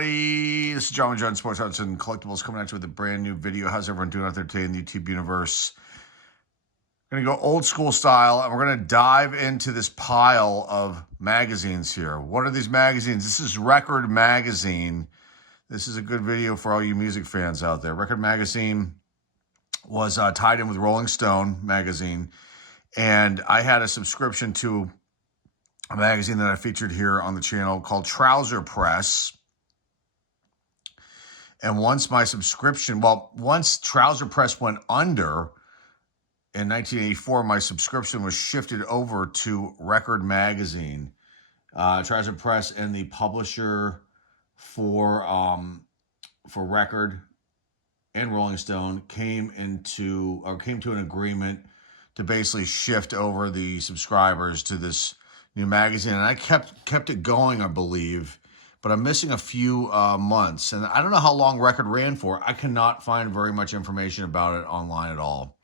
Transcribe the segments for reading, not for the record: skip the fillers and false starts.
everybody? This is John Sports Arts and Collectibles coming at you with a brand new video. How's everyone doing out there today in the YouTube universe? I'm going to go old school style, and we're going to dive into this pile of magazines here. What are these magazines? This is Record Magazine. This is a good video for all you music fans out there. Record Magazine was tied in with Rolling Stone magazine, and I had a subscription to a magazine that I featured here on the channel called Trouser Press. And once Trouser Press went under in 1984, my subscription was shifted over to Record Magazine. Trouser Press and the publisher for Record and Rolling Stone came to an agreement to basically shift over the subscribers to this new magazine, and I kept it going, I believe, but I'm missing a few months, and I don't know how long Record ran for. I cannot find very much information about it online at all.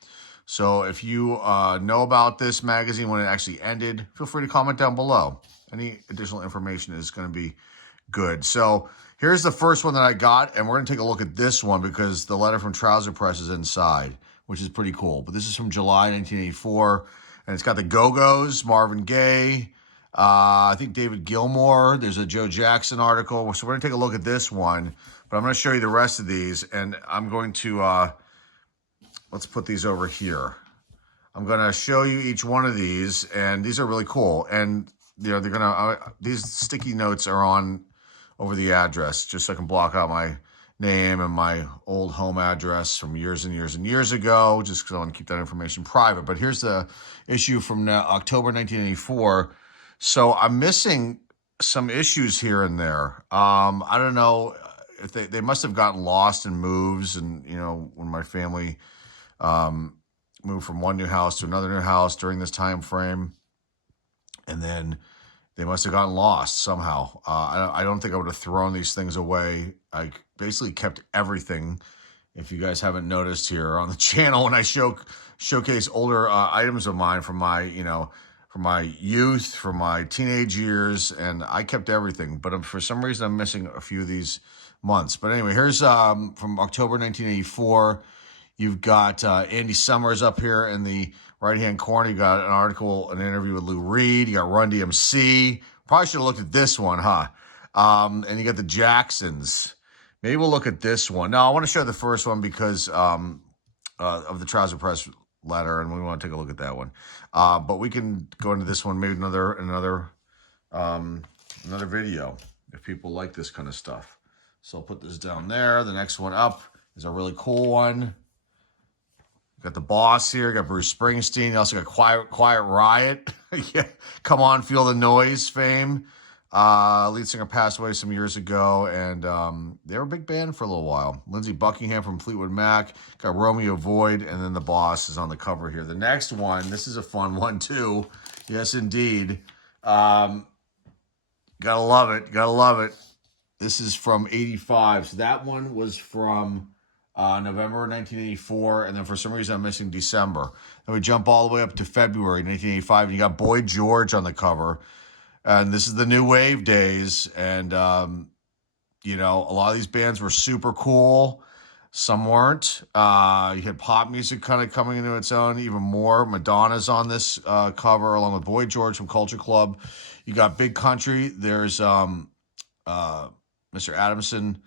So if you know about this magazine when it actually ended, feel free to comment down below. Any additional information is going to be good. So here's the first one that I got, and we're going to take a look at this one because the letter from Trouser Press is inside, which is pretty cool. But this is from July 1984, and it's got the Go-Go's, Marvin Gaye, I think David Gilmour. There's a Joe Jackson article. So we're going to take a look at this one, but I'm going to show you the rest of these, and I'm going to, let's put these over here. I'm going to show you each one of these, and these are really cool. And, you know, they're going to, these sticky notes are on over the address, just so I can block out my name and my old home address from years and years and years ago, just because I want to keep that information private. But here's the issue from October 1984. So I'm missing some issues here and there. I don't know if they must have gotten lost in moves, and you know, when my family moved from one new house to another new house during this time frame, and then they must have gotten lost somehow. I don't think I would have thrown these things away. I basically kept everything. If you guys haven't noticed here on the channel, when I showcase older items of mine from my, from my youth, from my teenage years, and I kept everything. But for some reason, I'm missing a few of these months. But anyway, here's from October 1984. You've got Andy Summers up here in the right-hand corner. You got an article, an interview with Lou Reed. You got Run DMC. Probably should have looked at this one, huh? And you got the Jacksons. Maybe we'll look at this one. No, I want to show the first one because of the Trouser Press letter, and we want to take a look at that one. But we can go into this one, maybe another video if people like this kind of stuff. So I'll put this down there. The next one up is a really cool one. Got the Boss here. Got Bruce Springsteen. You also got Quiet Riot. Yeah, Come On, Feel the Noise fame. Lead singer passed away some years ago, and they were a big band for a little while. Lindsey Buckingham from Fleetwood Mac. Got Romeo Void, and then the Boss is on the cover here. The next one, this is a fun one too. Yes, indeed. Gotta love it. Gotta love it. This is from 85. So that one was from November 1984, and then for some reason I'm missing December. Then we jump all the way up to February 1985, and you got Boy George on the cover. And this is the new wave days, and, you know, a lot of these bands were super cool. Some weren't. You had pop music kind of coming into its own even more. Madonna's on this cover, along with Boy George from Culture Club. You got Big Country. There's Mr. Adamson,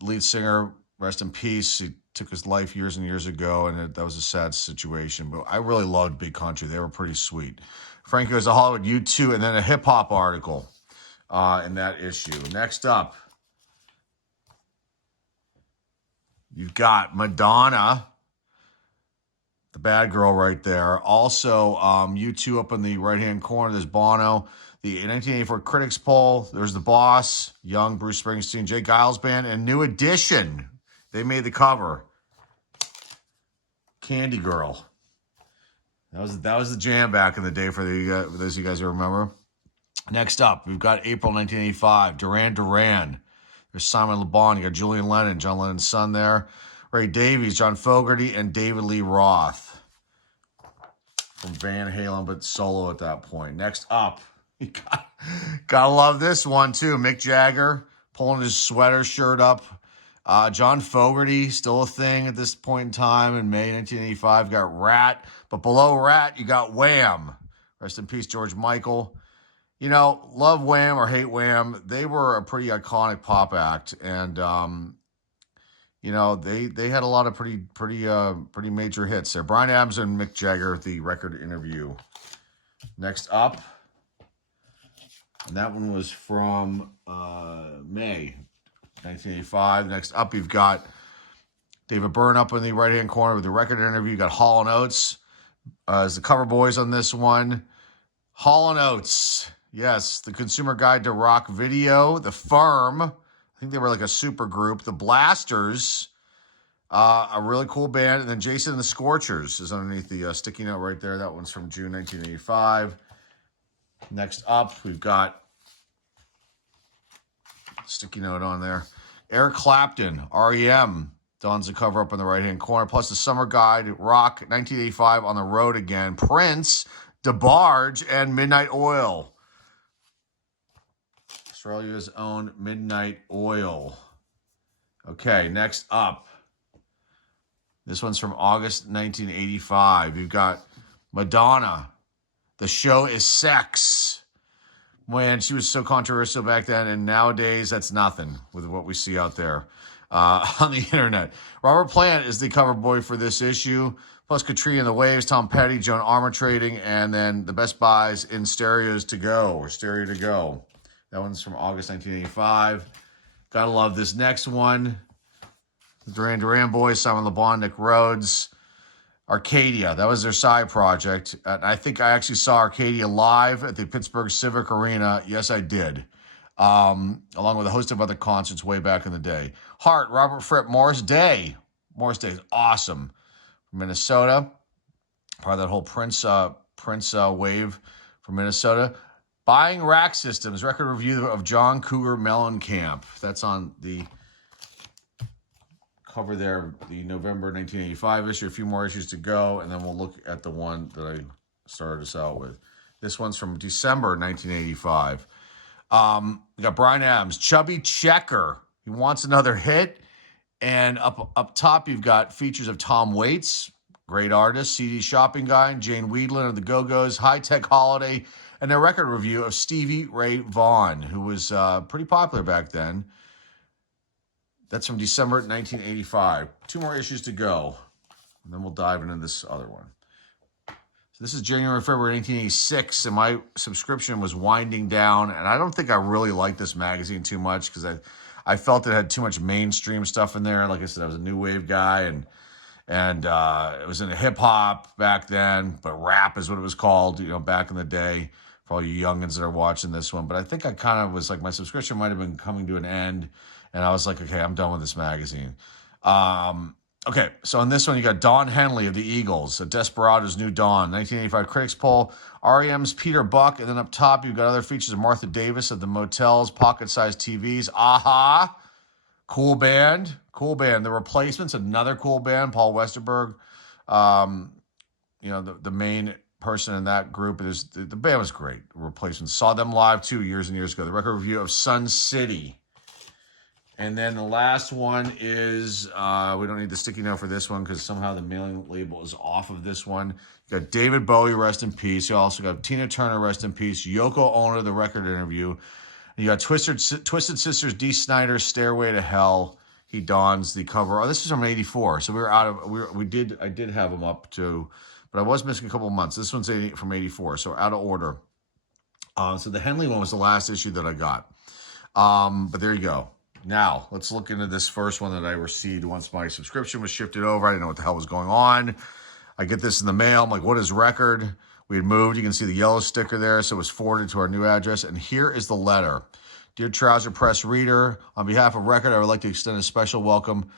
lead singer, rest in peace. He took his life years and years ago, and that was a sad situation. But I really loved Big Country. They were pretty sweet. Frank Goes to Hollywood, U2, and then a hip-hop article in that issue. Next up, you've got Madonna, the bad girl right there. Also, U2 up in the right-hand corner. There's Bono. The 1984 Critics Poll. There's the Boss, Young, Bruce Springsteen, Jay Giles Band, and New Edition. They made the cover. Candy Girl. That was the jam back in the day for those of you guys who remember. Next up, we've got April 1985, Duran Duran. There's Simon Le Bon. You got Julian Lennon, John Lennon's son there. Ray Davies, John Fogerty, and David Lee Roth from Van Halen, but solo at that point. Next up, you gotta love this one too. Mick Jagger, pulling his sweater shirt up. John Fogerty, still a thing at this point in time in May 1985. Got Rat, but below Rat, you got Wham. Rest in peace, George Michael. You know, love Wham or hate Wham, they were a pretty iconic pop act, and you know, they had a lot of pretty major hits there. Bryan Adams and Mick Jagger, the record interview. Next up, and that one was from May 1985. Next up, you've got David Byrne up in the right-hand corner with the record interview. You got Hall & Oates as the cover boys on this one. Hall & Oates, yes, the Consumer Guide to Rock Video. The Firm, I think they were like a super group. The Blasters, a really cool band. And then Jason and the Scorchers is underneath the sticky note right there. That one's from June 1985. Next up, we've got sticky note on there. Eric Clapton, REM, dons the cover up in the right-hand corner. Plus the Summer Guide, Rock, 1985, On the Road Again. Prince, DeBarge, and Midnight Oil. Australia's own Midnight Oil. Okay, next up. This one's from August 1985. You've got Madonna. The Show is Sex. Man, she was so controversial back then, and nowadays that's nothing with what we see out there on the internet. Robert Plant is the cover boy for this issue, plus Katrina and the Waves, Tom Petty, Joan Armatrading, and then the Best Buys in Stereos to Go, or Stereo to Go. That one's from August 1985. Gotta love this next one. The Duran Duran Boys, Simon Le Bon, Nick Rhodes. Arcadia, that was their side project. And I think I actually saw Arcadia live at the Pittsburgh Civic Arena. Yes, I did. Along with a host of other concerts way back in the day. Heart, Robert Fripp, Morris Day. Morris Day is awesome. From Minnesota. Part of that whole Prince wave from Minnesota. Buying Rack Systems, record review of John Cougar Mellencamp. That's on the cover there, the November 1985 issue. A few more issues to go, and then we'll look at the one that I started us out with. This one's from December 1985. We got Bryan Adams, Chubby Checker. He wants another hit. And up top, you've got features of Tom Waits, great artist, CD Shopping Guide, Jane Weedland of the Go-Go's, High Tech Holiday, and a record review of Stevie Ray Vaughan, who was pretty popular back then. That's from December 1985. Two more issues to go, and then we'll dive into this other one. So this is January, February 1986, and my subscription was winding down, and I don't think I really liked this magazine too much because I felt it had too much mainstream stuff in there. Like I said, I was a new wave guy, and it was into hip-hop back then, but rap is what it was called, you know, back in the day, for all you youngins that are watching this one. But I think I kind of was like, my subscription might have been coming to an end, and I was like, okay, I'm done with this magazine. Okay, so on this one, you got Don Henley of the Eagles, A Desperado's New Dawn, 1985 Critics Poll, REM's Peter Buck, and then up top, you've got other features of Martha Davis of the Motels, Pocket-Sized TVs, Aha, cool band. The Replacements, another cool band, Paul Westerberg, you know, the main person in that group. The band was great. Replacements, saw them live 2 years and years ago. The record review of Sun City. And then the last one is, we don't need the sticky note for this one because somehow the mailing label is off of this one. You got David Bowie, rest in peace. You also got Tina Turner, rest in peace. Yoko Ono, the record interview. You got Twisted Sisters, Dee Snider, Stairway to Hell. He dons the cover. Oh, this is from '84, so we were out of. I did have them up to, but I was missing a couple of months. This one's from '84, so out of order. So the Henley one was the last issue that I got. But there you go. Now, let's look into this first one that I received once my subscription was shifted over. I didn't know what the hell was going on. I get this in the mail. I'm like, what is record? We had moved. You can see the yellow sticker there, so it was forwarded to our new address. And here is the letter. Dear Trouser Press reader, on behalf of Record, I would like to extend a special welcome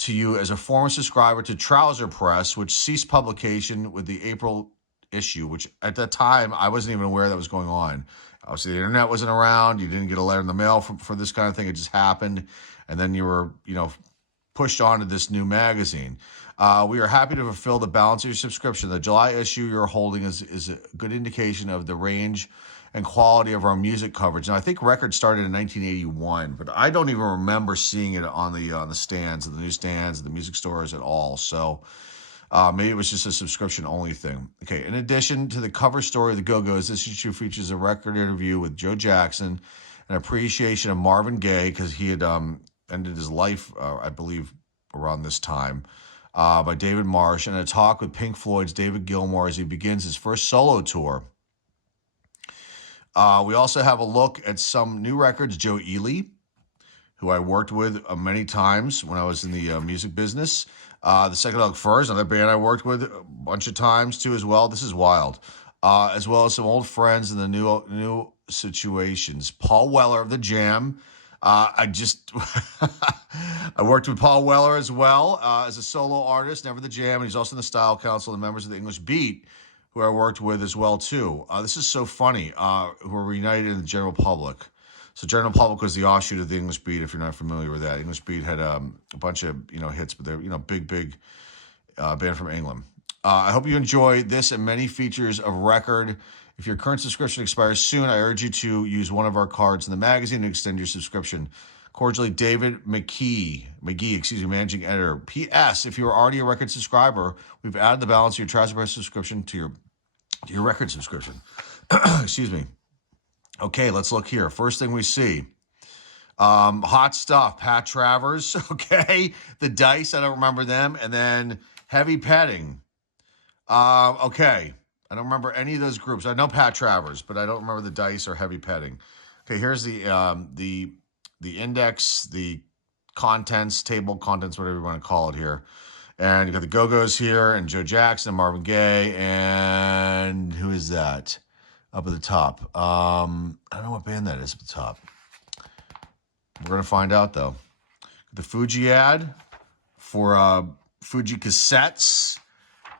to you as a former subscriber to Trouser Press, which ceased publication with the April issue, which at that time, I wasn't even aware that was going on. Obviously, the internet wasn't around. You didn't get a letter in the mail for this kind of thing. It just happened. And then you were, pushed on to this new magazine. We are happy to fulfill the balance of your subscription. The July issue you're holding is a good indication of the range and quality of our music coverage. And I think records started in 1981, but I don't even remember seeing it on the stands, the newsstands, the music stores at all. So maybe it was just a subscription-only thing. Okay, in addition to the cover story of the Go-Go's, this issue features a record interview with Joe Jackson, an appreciation of Marvin Gaye, because he had ended his life, I believe, around this time, by David Marsh, and a talk with Pink Floyd's David Gilmour as he begins his first solo tour. We also have a look at some new records. Joe Ely, who I worked with many times when I was in the music business. The Psychedelic Furs, another band I worked with a bunch of times too as well. This is wild. As well as some old friends in the new situations. Paul Weller of The Jam. I worked with Paul Weller as well as a solo artist, never The Jam, and he's also in the Style Council and members of the English Beat, who I worked with as well too. This is so funny. Who are reunited in the general public. So General Public was the offshoot of the English Beat, if you're not familiar with that. English Beat had a bunch of hits, but they're big band from England. I hope you enjoy this and many features of record. If your current subscription expires soon, I urge you to use one of our cards in the magazine to extend your subscription. Cordially, David McGee, managing editor. P.S. If you're already a record subscriber, we've added the balance of your Trouser Press subscription to your record subscription. Excuse me. Okay, let's look here. First thing we see, hot stuff, Pat Travers, okay, the Dice, I don't remember them, and then Heavy Petting. Okay, I don't remember any of those groups. I know Pat Travers, but I don't remember the Dice or Heavy Petting. Okay, here's the index, the contents, table contents, whatever you want to call it here. And you got the Go-Go's here, and Joe Jackson, Marvin Gaye, and who is that? Up at the top. I don't know what band that is at the top. We're going to find out, though. The Fuji ad for Fuji cassettes.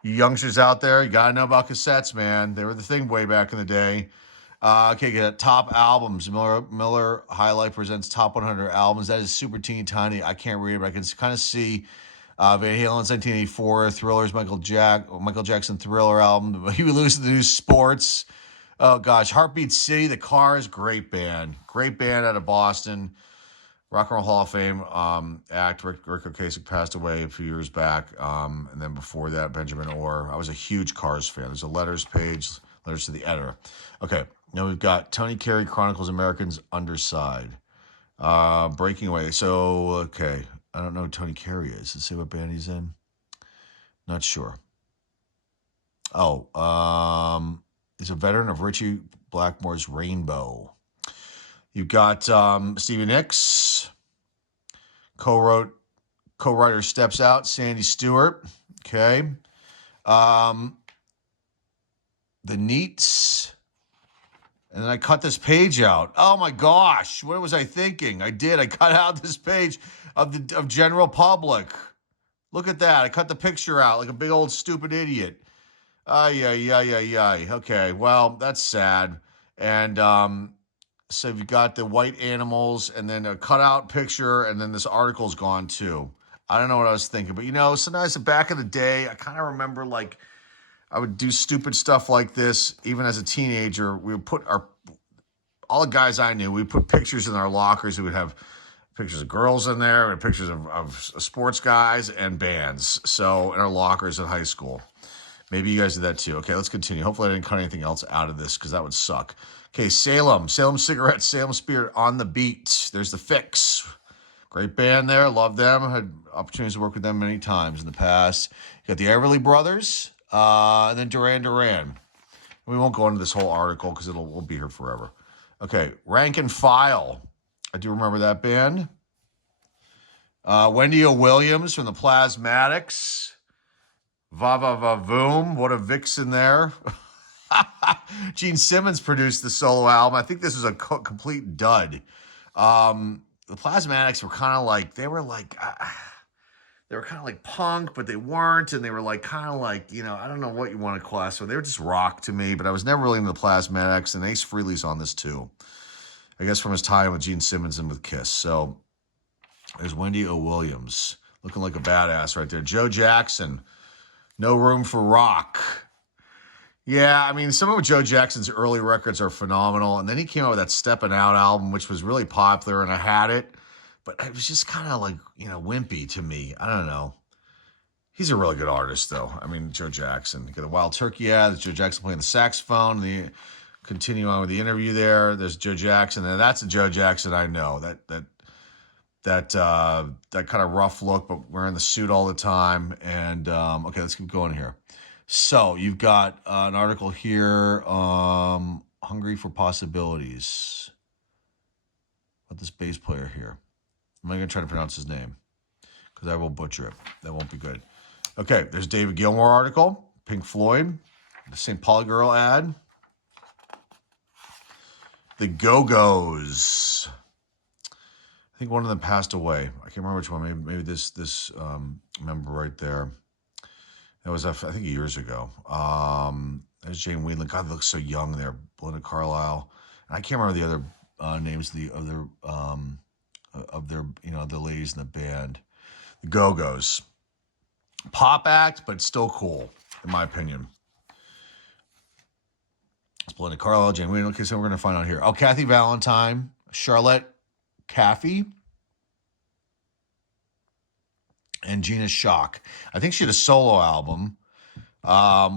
You youngsters out there, you got to know about cassettes, man. They were the thing way back in the day. Okay, get top albums. Miller Highlight presents top 100 albums. That is super teeny tiny. I can't read it, but I can kind of see Van Halen's 1984, Thriller's Michael Jackson Thriller album. He would lose to the new Sports. Oh, gosh. Heartbeat City, The Cars, great band. Great band out of Boston. Rock and Roll Hall of Fame act. Rick Ocasek passed away a few years back. And then before that, Benjamin Orr. I was a huge Cars fan. There's a letters page, letters to the editor. Okay, now we've got Tony Carey Chronicles Americans Underside. Breaking Away. So, okay. I don't know who Tony Carey is. Let's see what band he's in. Not sure. Oh, he's a veteran of Richie Blackmore's Rainbow. You've got Stevie Nicks, co-writer Steps Out, Sandy Stewart. Okay. The Neats. And then I cut this page out. Oh my gosh, what was I thinking? I cut out this page of general public. Look at that. I cut the picture out like a big old stupid idiot. Ay. Okay, well, that's sad. And so you've got the white animals and then a cutout picture, and then this article's gone too. I don't know what I was thinking, but sometimes back in the day, I kind of remember like I would do stupid stuff like this. Even as a teenager, we would put all the guys I knew, we put pictures in our lockers. We would have pictures of girls in there and pictures of sports guys and bands. So in our lockers in high school. Maybe you guys did that too. Okay, let's continue. Hopefully I didn't cut anything else out of this because that would suck. Okay, Salem Cigarettes, Salem Spirit on the Beat. There's The Fix. Great band there. Love them. Had opportunities to work with them many times in the past. You got the Everly Brothers, and then Duran Duran. We won't go into this whole article because we'll be here forever. Okay, Rank and File. I do remember that band. Wendy O. Williams from the Plasmatics. Va Va Va Voom. What a vixen there. Gene Simmons produced the solo album. I think this was a complete dud. The Plasmatics were kind of like, they were kind of like punk, but they weren't. And they were like kind of like, I don't know what you want to classify. They were just rock to me, but I was never really into the Plasmatics. And Ace Frehley's on this too. I guess from his time with Gene Simmons and with Kiss. So there's Wendy O. Williams looking like a badass right there. Joe Jackson, No Room for Rock. Yeah, I mean, some of Joe Jackson's early records are phenomenal, and then he came out with that Steppin' Out album, which was really popular, and I had it, but it was just kind of like, wimpy to me. I don't know. He's a really good artist, though. I mean, Joe Jackson. You got a Wild Turkey ad. There's Joe Jackson playing the saxophone. Continue on with the interview there. There's Joe Jackson, and that's a Joe Jackson I know. That kind of rough look, but wearing the suit all the time. And okay, let's keep going here. So you've got an article here, Hungry for Possibilities. About this bass player here. I'm not going to try to pronounce his name because I will butcher it. That won't be good. Okay, there's David Gilmour article, Pink Floyd, the St. Pauli Girl ad. The Go-Go's. I think one of them passed away. I can't remember which one. Maybe this member right there. That was, I think, years ago. There's Jane Whelan. God, they look so young there. Belinda Carlisle. And I can't remember the other names of their the ladies in the band. The Go-Go's. Pop act, but still cool, in my opinion. It's Belinda Carlisle, Jane Whelan. Okay, so we're going to find out here. Oh, Kathy Valentine, Charlotte Caffey, and Gina Shock. I think she had a solo album,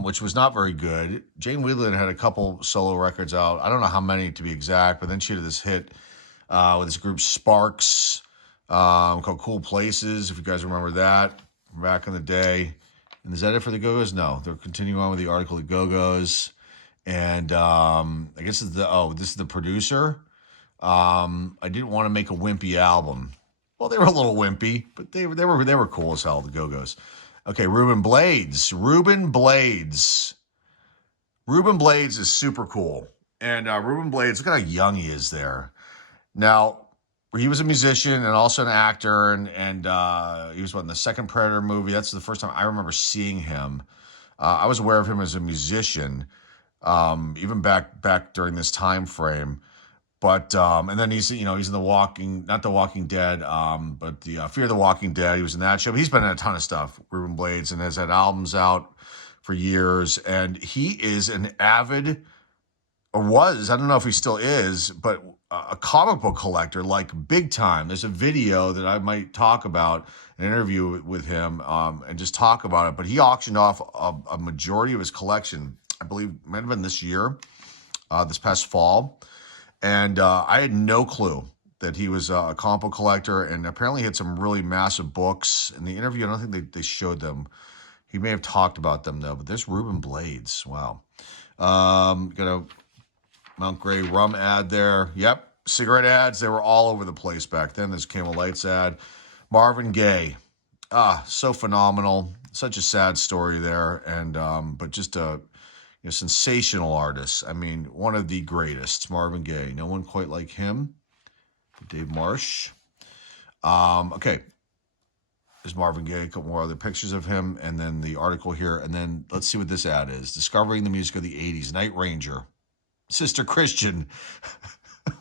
which was not very good. Jane Whelan had a couple solo records out. I don't know how many to be exact, but then she had this hit with this group Sparks called Cool Places, if you guys remember that from back in the day. And is that it for the Go-Go's? No, they're continuing on with the article, the Go-Go's. And I guess this is the producer. I didn't want to make a wimpy album. Well, they were a little wimpy, but they were cool as hell, the Go-Go's. Okay, Ruben Blades. Ruben Blades is super cool. And Ruben Blades, look at how young he is there. Now, he was a musician and also an actor, and he was in the second Predator movie. That's the first time I remember seeing him. I was aware of him as a musician, even back during this time frame. But and then he's in not The Walking Dead, but the Fear the Walking Dead. He was in that show. But he's been in a ton of stuff, Ruben Blades, and has had albums out for years. And he is an avid, or was, I don't know if he still is, but a comic book collector, like big time. There's a video that I might talk about, an interview with him, and just talk about it. But he auctioned off a majority of his collection, I believe, might have been this year, this past fall. And I had no clue that he was a comic book collector, and apparently he had some really massive books. In the interview, I don't think they showed them. He may have talked about them, though. But there's Ruben Blades. Wow. Got a Mount Grey rum ad there. Yep. Cigarette ads. They were all over the place back then. There's Camel Lights ad. Marvin Gaye. So phenomenal. Such a sad story there. And but just a sensational artist. I mean, one of the greatest, Marvin Gaye. No one quite like him. Dave Marsh. Okay. There's Marvin Gaye, a couple more other pictures of him, and then the article here. And then let's see what this ad is. Discovering the music of the 80s. Night Ranger. Sister Christian.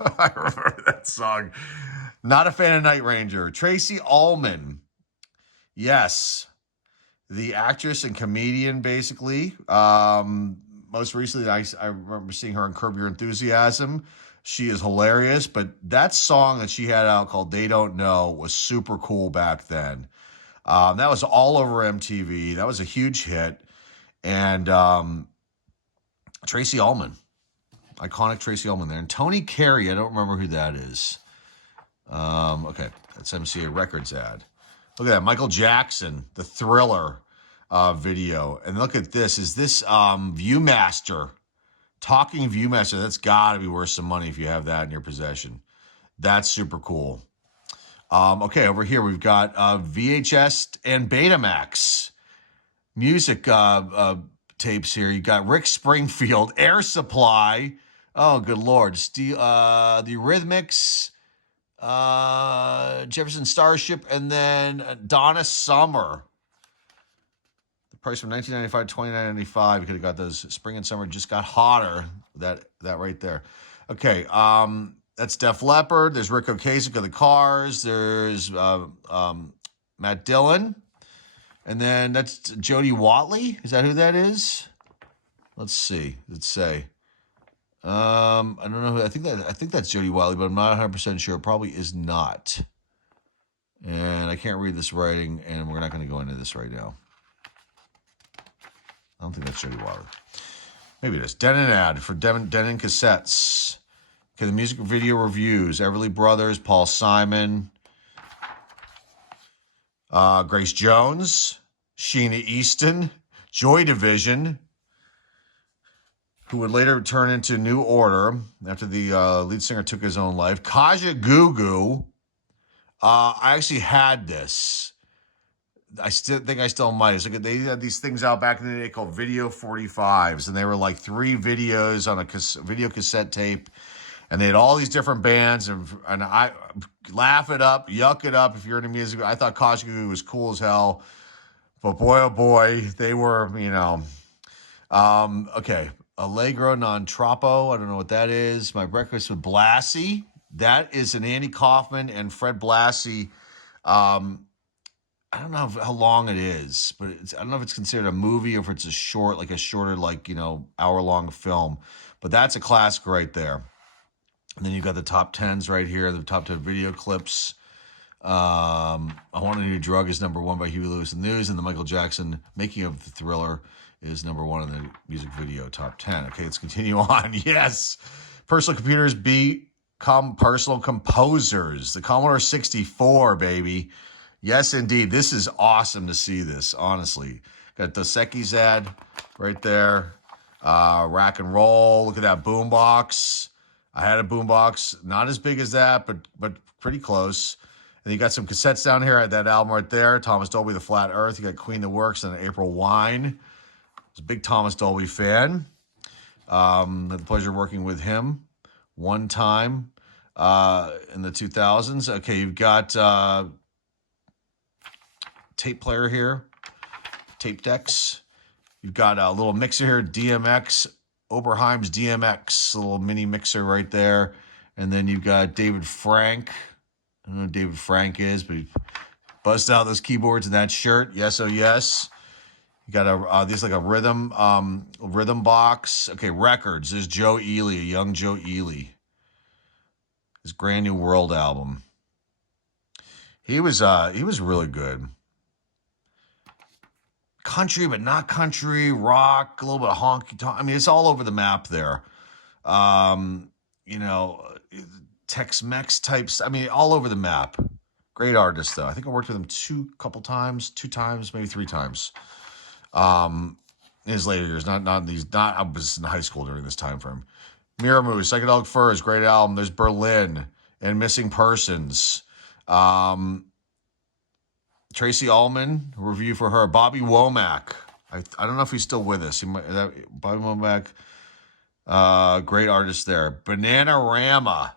I remember that song. Not a fan of Night Ranger. Tracy Ullman. Yes. The actress and comedian, basically. Most recently, I remember seeing her on Curb Your Enthusiasm. She is hilarious, but that song that she had out called They Don't Know was super cool back then. That was all over MTV. That was a huge hit. And Tracy Ullman. Iconic Tracy Ullman there. And Tony Carey, I don't remember who that is. Okay, that's MCA Records ad. Look at that, Michael Jackson, the Thriller video. And look at this. Is this Viewmaster? Talking Viewmaster. That's got to be worth some money if you have that in your possession. That's super cool. Okay, over here we've got VHS and Betamax music tapes here. You got Rick Springfield, Air Supply. Oh, good Lord. The Eurythmics, Jefferson Starship, and then Donna Summer. The price from $19.95 to $29.95. You could have got those. Spring and Summer just got hotter. That right there. Okay, that's Def Leppard. There's Rick Ocasek of the Cars. There's Matt Dillon. And then that's Jody Watley. Is that who that is? Let's see. Let's say. I don't know. I think that's Jody Wiley, but I'm not 100% sure. It probably is not. And I can't read this writing, and we're not going to go into this right now. I don't think that's Jody Wiley. Maybe it is. Denon ad for Denon Cassettes. Okay, the music video reviews. Everly Brothers, Paul Simon, Grace Jones, Sheena Easton, Joy Division, who would later turn into New Order after the lead singer took his own life. Kaja Gugu. I actually had this. I still might. They had these things out back in the day called Video 45s, and they were like 3 videos on a video cassette tape, and they had all these different bands, and I laugh it up, yuck it up if you're into music. I thought Kaja Gugu was cool as hell, but boy, oh boy, they were, okay. Allegro non troppo. I don't know what that is. My Breakfast with Blassie. That is an Andy Kaufman and Fred Blassie. I don't know how long it is, but I don't know if it's considered a movie or if it's a shorter, hour-long film. But that's a classic right there. And then you've got the top 10s right here, the top 10 video clips. I Want a New Drug is number 1 by Huey Lewis and News, and the Michael Jackson Making of the Thriller is number 1 in the music video top 10. Okay, let's continue on. Yes. Personal computers become personal composers. The Commodore 64, baby. Yes, indeed. This is awesome to see this, honestly. Got Dos Equis ad right there. Rack and roll. Look at that boombox. I had a boombox. Not as big as that, but pretty close. And you got some cassettes down here. I had that album right there. Thomas Dolby, The Flat Earth. You got Queen the Works and April Wine. I was a big Thomas Dolby fan. Had the pleasure of working with him one time in the 2000s. Okay, you've got tape player here, tape decks. You've got a little mixer here, DMX, Oberheim's DMX, a little mini mixer right there. And then you've got David Frank. I don't know who David Frank is, but he buzzed out those keyboards in that shirt. Yes, oh yes. You got these like a rhythm box. Okay, records. There's Joe Ely, a young Joe Ely. His Brand New World album. He was really good. Country, but not country, rock, a little bit of honky tonk. I mean, it's all over the map there. Tex-Mex types. I mean, all over the map. Great artist, though. I think I worked with him two times, maybe 3 times. In his later years, I was in high school during this time frame. Miramu, Psychedelic Furs, great album. There's Berlin and Missing Persons. Tracy Ullman, review for her. Bobby Womack. I don't know if he's still with us. Bobby Womack, great artist there. Bananarama.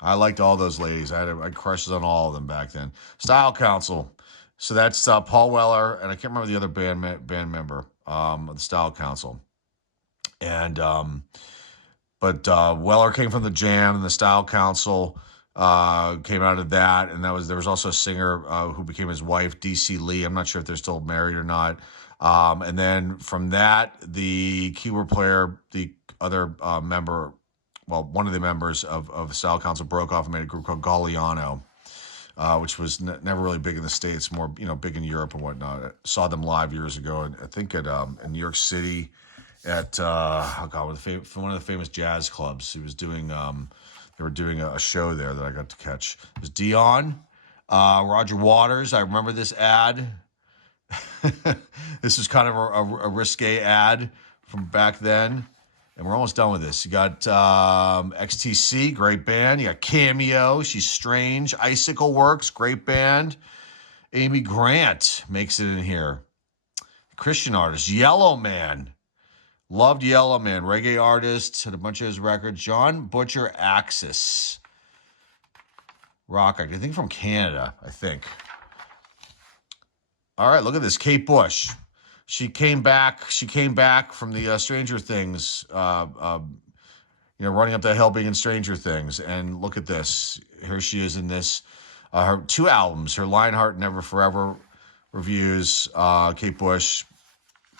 I liked all those ladies. I had crushes on all of them back then. Style Council. So that's Paul Weller, and I can't remember the other band member of the Style Council. And but Weller came from the Jam, and the Style Council came out of that, and there was also a singer who became his wife, DC Lee. I'm not sure if they're still married or not. And then from that, the keyboard player, the other member, well, one of the members of the Style Council broke off and made a group called Galliano, which was never really big in the States, more big in Europe and whatnot. I saw them live years ago, and I think at in New York City at one of the famous jazz clubs. He was doing they were doing a show there that I got to catch. It was Dion, Roger Waters. I remember this ad. This was kind of a risque ad from back then. And we're almost done with this. You got XTC, great band. You got Cameo, She's Strange. Icicle Works, great band. Amy Grant makes it in here. Christian artist. Yellow Man. Loved Yellow Man. Reggae artist. Had a bunch of his records. John Butcher Axis. Rock actor. I think from Canada, I think. All right, look at this. Kate Bush. She came back from the Stranger Things, running up that hill being in Stranger Things. And look at this. Here she is in this. Her 2 albums, her Lionheart, Never Forever reviews. Kate Bush,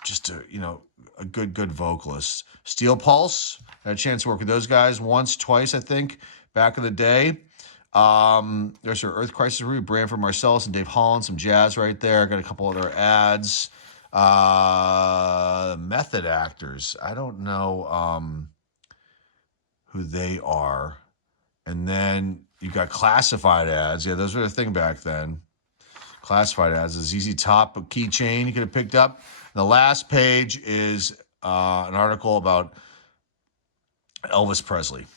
just a good vocalist. Steel Pulse, had a chance to work with those guys once, twice, I think, back in the day. There's our Earth Crisis review, Branford Marcellus and Dave Holland, some jazz right there. Got a couple other ads. Method Actors. I don't know who they are. And then you got classified ads. Yeah, those were the thing back then. Classified ads. A ZZ Top keychain you could have picked up. And the last page is an article about Elvis Presley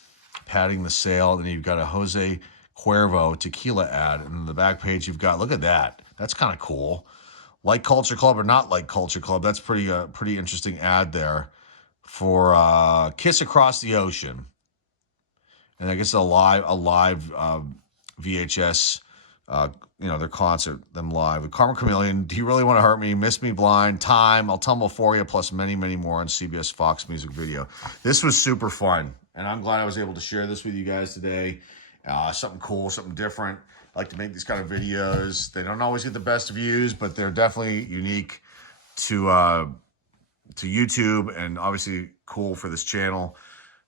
padding the sale. And then you've got a Jose Cuervo tequila ad. And on the back page, you've got, look at that. That's kind of cool. Like Culture Club or not like Culture Club. That's pretty interesting ad there for Kiss Across the Ocean. And I guess a live VHS, their concert, them live. Carmen Chameleon, Do You Really Want to Hurt Me? Miss Me Blind, Time, I'll Tumble For You, plus many, many more on CBS Fox Music Video. This was super fun, and I'm glad I was able to share this with you guys today. Something cool, something different. I like to make these kind of videos. They don't always get the best views, but they're definitely unique to YouTube, and obviously cool for this channel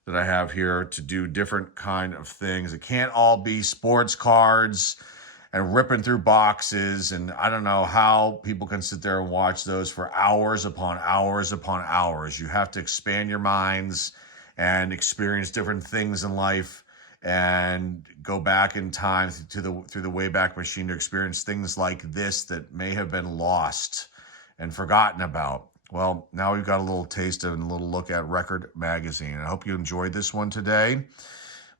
that I have here to do different kind of things. It can't all be sports cards and ripping through boxes, and I don't know how people can sit there and watch those for hours upon hours upon hours. You have to expand your minds and experience different things in life and go back in time through the Wayback Machine to experience things like this that may have been lost and forgotten about. Well, now we've got a little taste and a little look at Record Magazine. I hope you enjoyed this one today.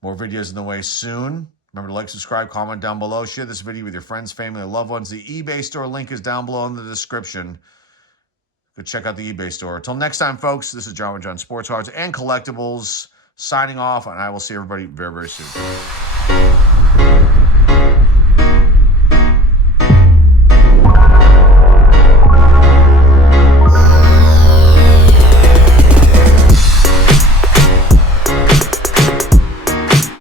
More videos in the way soon. Remember to like, subscribe, comment down below. Share this video with your friends, family, and loved ones. The eBay store link is down below in the description. Go check out the eBay store. Until next time, folks, this is John with John Sports Cards and Collectibles signing off, and I will see everybody very, very soon.